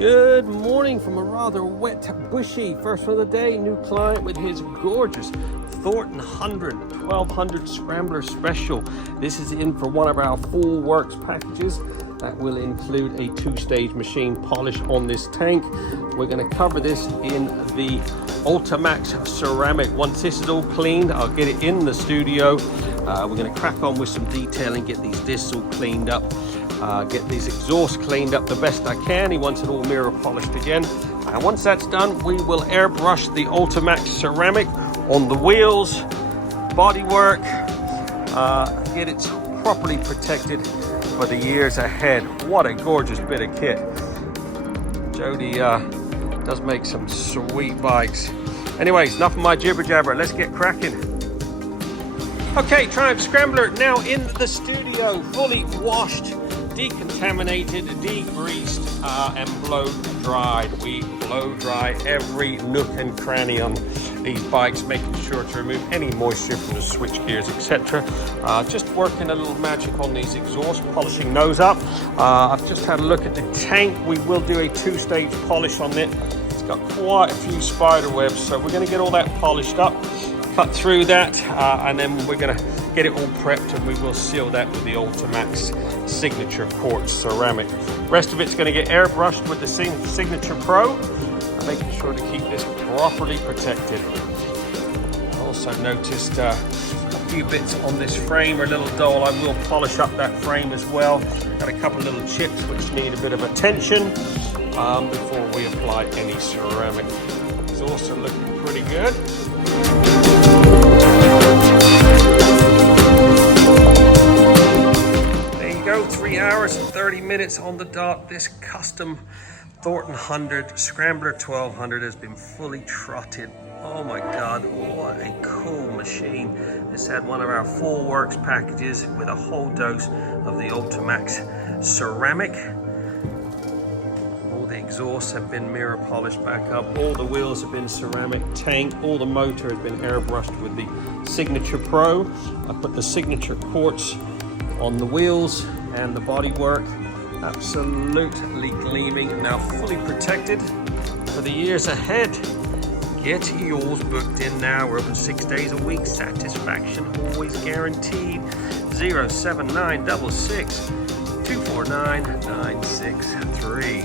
Good morning from a rather wet, bushy first one of the day. New client with his gorgeous Thornton 1200 Scrambler Special. This is in for one of our full works packages that will include a two-stage machine polish on this tank. We're going to cover this in the Ultimaxx ceramic. Once this is all cleaned, I'll get it in the studio. We're going to crack on with some detailing, get these discs all cleaned up. Get these exhausts cleaned up the best I can. He wants it all mirror polished again. And once that's done, we will airbrush the Ultimaxx ceramic on the wheels, bodywork, get it properly protected for the years ahead. What a gorgeous bit of kit. Jody does make some sweet bikes. Anyways, enough of my jibber jabber. Let's get cracking. Okay, Triumph Scrambler now in the studio, fully washed, decontaminated, degreased, and blow dried. We blow dry every nook and cranny on these bikes, making sure to remove any moisture from the switch gears, etc. Just working a little magic on these exhausts, polishing those up. I've just had a look at the tank. We will do a two-stage polish on it. It's got quite a few spider webs, so we're going to get all that polished up, cut through that, and then we're going to get it all prepped, and we will seal that with the Ultimaxx Signature quartz ceramic. Rest of it's going to get airbrushed with the Signature Pro, and making sure to keep this properly protected. Also noticed a few bits on this frame are a little dull. I will polish up that frame as well. Got a couple of little chips which need a bit of attention before we apply any ceramic. It's also looking pretty good. There you go, 3 hours and 30 minutes on the dot. This custom Thornton 100 Scrambler 1200 has been fully trotted. Oh my God, what a cool machine. This had one of our full works packages with a whole dose of the Ultimaxx ceramic. All the exhausts have been mirror polished back up. All the wheels have been ceramic tank. All the motor has been airbrushed with the Signature Pro. I put the Signature quartz on the wheels and the bodywork. Absolutely gleaming, now fully protected for the years ahead. Get yours booked in now. We're open 6 days a week. Satisfaction always guaranteed. 07966 249 963.